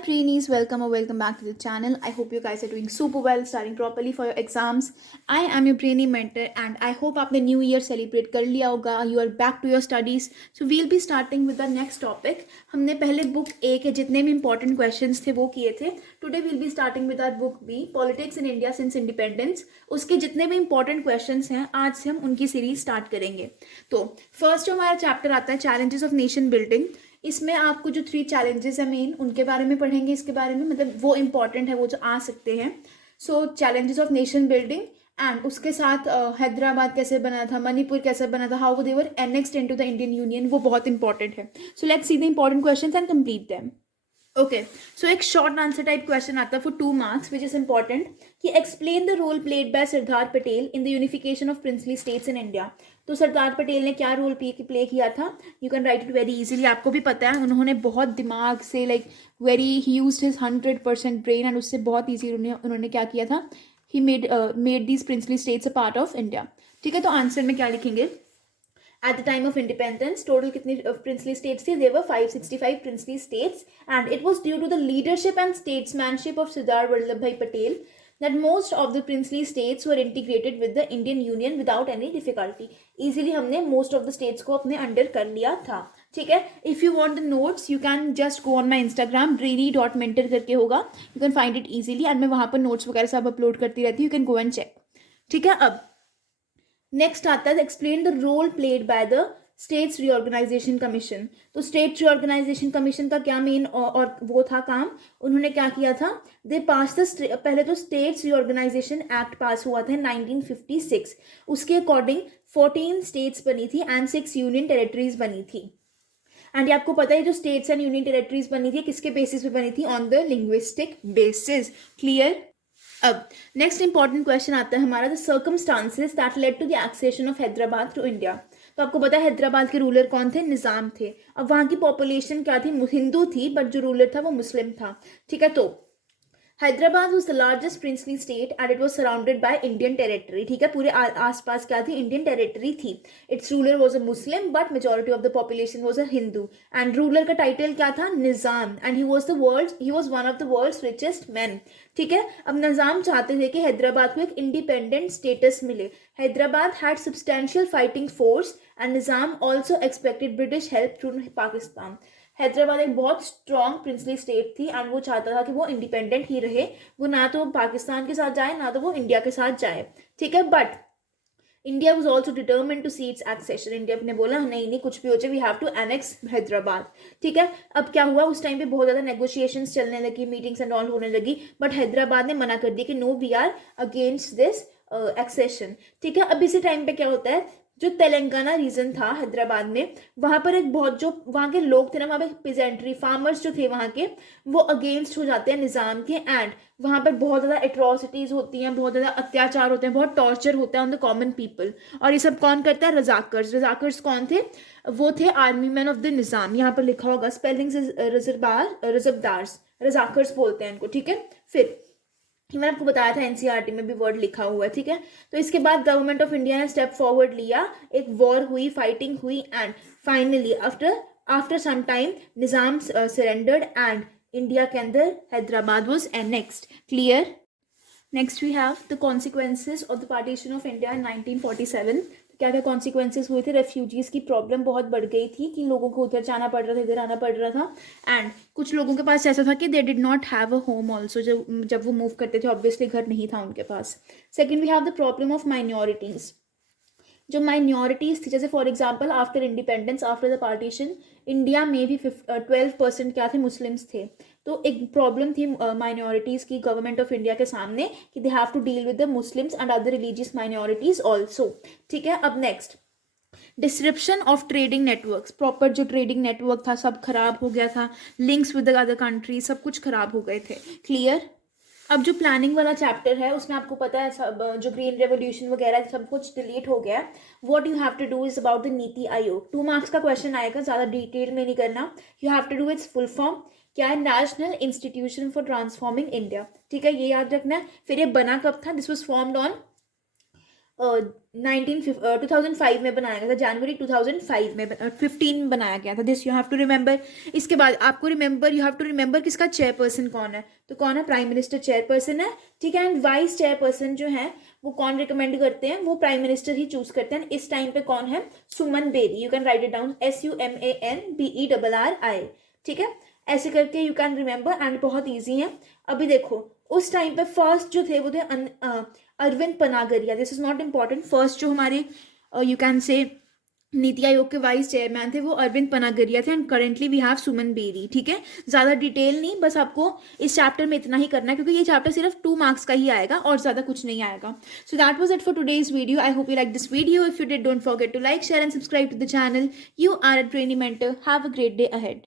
trainees, welcome or welcome back to the channel. I hope you guys are doing super well, studying properly for your exams. I am your trainee mentor and I hope आपने new year celebrate कर लिया होगा. You are back to your studies. So we'll be starting with the next topic. हमने पहले book ए के जितने भी important questions थे वो किए थे. Today we'll be starting with our book B, Politics in India since Independence. उसके जितने भी इंपॉर्टेंट क्वेश्चंस हैं आज से हम उनकी सीरीज स्टार्ट करेंगे. तो फर्स्ट जो हमारा चैप्टर आता है चैलेंजेस ऑफ नेशन बिल्डिंग. इसमें आपको जो 3 चैलेंजेस है मेन उनके बारे में पढ़ेंगे. इसके बारे में मतलब वो इंपॉर्टेंट है, वो जो आ सकते हैं. So challenges of nation building and उसके साथ हैदराबाद कैसे बना था, मणिपुर कैसे बना था, how they were annexed into the Indian union, वो बहुत इंपॉर्टेंट है. So let's see the important questions and complete them. Okay, so एक शॉर्ट आंसर टाइप क्वेश्चन आता है for 2 marks which is important कि explain the role played by Sardar Patel in the unification of princely states in India. तो सरदार पटेल ने क्या role play किया था. You can write it very easily. आपको भी पता है उन्होंने बहुत दिमाग से very he used his 100% brain and उससे बहुत ईजी उन्होंने क्या किया था. He made these princely states a part of India. ठीक है, तो आंसर में क्या लिखेंगे. At the time of independence, total कितनी princely states थी? There were 565 princely states, and it was due to the leadership and statesmanship of Sardar Vallabhbhai Patel that most of the princely states were integrated with the Indian Union without any difficulty. Easily हमने most of the states को अपने under कर लिया था. ठीक है. If you want the notes, you can just go on my Instagram, brainy.mentor करके होगा. You can find it easily, and मैं वहाँ पर notes वगैरह सब upload करती रहती हूँ. You can go and check. ठीक है. अब नेक्स्ट आता है explain the role played by the states reorganisation commission. तो स्टेट रीऑर्गेनाइजेशन कमीशन का क्या मेन और वो था काम. उन्होंने क्या किया था. दे पास द पहले तो स्टेट्स रीऑर्गेनाइजेशन एक्ट पास हुआ था 1956. उसके अकॉर्डिंग 14 स्टेट्स बनी थी एंड 6 यूनियन टेरेटरीज बनी थी. एंड आपको पता है जो स्टेट्स एंड यूनियन टेरेटरीज बनी थी किसके बेसिस पे बनी थी. On the linguistic basis. Clear. अब नेक्स्ट इंपॉर्टेंट क्वेश्चन आता है हमारा the circumstances that led to the accession of Hyderabad to India. तो आपको पता है हैदराबाद के रूलर कौन थे. निज़ाम थे. अब वहाँ की पॉपुलेशन क्या थी. हिंदू थी, बट जो रूलर था वो मुस्लिम था. ठीक है. तो Hyderabad was the largest princely state and it was surrounded by Indian territory. ठीक है. पूरे आसपास क्या थी. इंडियन टेरेटरी थी. Its ruler was a Muslim but majority of the population was a Hindu. And ruler का टाइटल क्या था. Nizam. And he was one of the world's richest man. ठीक है. अब निज़ाम चाहते थे कि हैदराबाद को एक इंडिपेंडेंट स्टेटस मिले. Hyderabad had substantial fighting force and Nizam also expected British help through Pakistan. Hyderabad एक बहुत स्ट्रॉन्ग प्रिंसली स्टेट थी एंड वो चाहता था कि वो इंडिपेंडेंट ही रहे. वो ना तो पाकिस्तान के साथ जाए ना तो वो इंडिया के साथ जाए. ठीक है. But India was also determined to see its accession. India ने बोला नहीं कुछ भी हो जाए we have to annex Hyderabad. ठीक है. अब क्या हुआ उस टाइम पे बहुत ज़्यादा नेगोशिएशंस चलने लगी, मीटिंग्स एंड ऑल होने लगी, बट हैदराबाद ने मना कर दिया कि no we are against this accession. ठीक है. अब इसी टाइम पे क्या होता है जो तेलंगाना रीजन था हैदराबाद में वहाँ पर एक बहुत जो वहाँ के लोग थे ना, वहाँ पे पेजेंट्री फार्मर्स जो थे वहाँ के वो अगेंस्ट हो जाते हैं निज़ाम के. एंड वहाँ पर बहुत ज़्यादा एट्रोसिटीज़ होती हैं, बहुत ज़्यादा अत्याचार होते हैं, बहुत टॉर्चर होता है ऑन द कॉमन पीपल. और ये सब कौन करता है. रजाकर्स. रजाकर्स कौन थे. वो थे आर्मी मैन ऑफ द निज़ाम. यहाँ पर लिखा होगा स्पेलिंग्स रजबदार्स. रजाकर्स बोलते हैं इनको. ठीक है. फिर मैंने आपको बताया था एनसीईआरटी में भी वर्ड लिखा हुआ है. ठीक है. तो इसके बाद गवर्नमेंट ऑफ इंडिया ने स्टेप फॉरवर्ड लिया, एक वॉर हुई, फाइटिंग हुई and finally after some time Nizam surrendered and India के अंदर Hyderabad was annexed. Clear. Next we have the consequences of the partition of India in 1947. क्या क्या कॉन्सिक्वेंसेज हुए थे. रेफ्यूजीज़ की प्रॉब्लम बहुत बढ़ गई थी कि लोगों को उधर जाना पड़ रहा था, इधर आना पड़ रहा था. एंड कुछ लोगों के पास ऐसा था कि they did not have a home also. जब वो मूव करते थे ऑब्वियसली घर नहीं था उनके पास. Second we have the problem of minorities. जो माइनॉरिटीज़ थी जैसे for example after independence after the partition India में भी 12% क्या थे. मुस्लिम्स थे. तो एक प्रॉब्लम थी माइनॉरिटीज़ की गवर्नमेंट ऑफ इंडिया के सामने कि they have to deal with the Muslims and other religious minorities also. ठीक है. अब next description of trading networks. Proper जो ट्रेडिंग नेटवर्क था सब खराब हो गया था. Links with the other country सब कुछ खराब हो गए थे. क्लियर. अब जो प्लानिंग वाला चैप्टर है उसमें आपको पता है सब जो ग्रीन रेवोल्यूशन वगैरह सब कुछ डिलीट हो गया. What you have to do is about the NITI Aayog. 2 marks का क्वेश्चन आएगा, ज़्यादा डिटेल में नहीं करना. You have to do its full form. क्या है. National institution for transforming India. ठीक है. ये याद रखना है. फिर ये बना कब था. दिस वॉज फॉर्म्ड ऑन 2005 में बनाया गया था, जनवरी 2005 में 15 में बनाया गया था। This you have to remember. इसके बाद आपको remember, you have to remember किसका चेयरपर्सन कौन है, तो कौन है, प्राइम मिनिस्टर चेयरपर्सन है, ठीक है। एंड वाइस चेयरपर्सन जो है वो कौन रिकमेंड करते हैं, वो प्राइम मिनिस्टर ही चूज करते हैं। इस टाइम पे कौन है, Suman Berry. You can write it down, SUMANBERRI, ठीक है। ऐसे करके यू कैन रिमेंबर एंड बहुत ईजी है। अभी देखो उस टाइम पे फर्स्ट जो थे वो थे Arvind Panagariya. This is not important. First जो हमारे you can say NITI Aayog के वाइस चेयरमैन थे वो अरविंद पनागरिया थे। And currently we have Suman Bery, ठीक है। ज़्यादा डिटेल नहीं, बस आपको इस चैप्टर में इतना ही करना है, क्योंकि ये चैप्टर सिर्फ 2 मार्क्स का ही आएगा और ज़्यादा कुछ नहीं आएगा। So that was it for today's video. I hope you like this video. If you did, don't forget to like, share and subscribe to the channel. You are a trainee mentor. Have a great day ahead.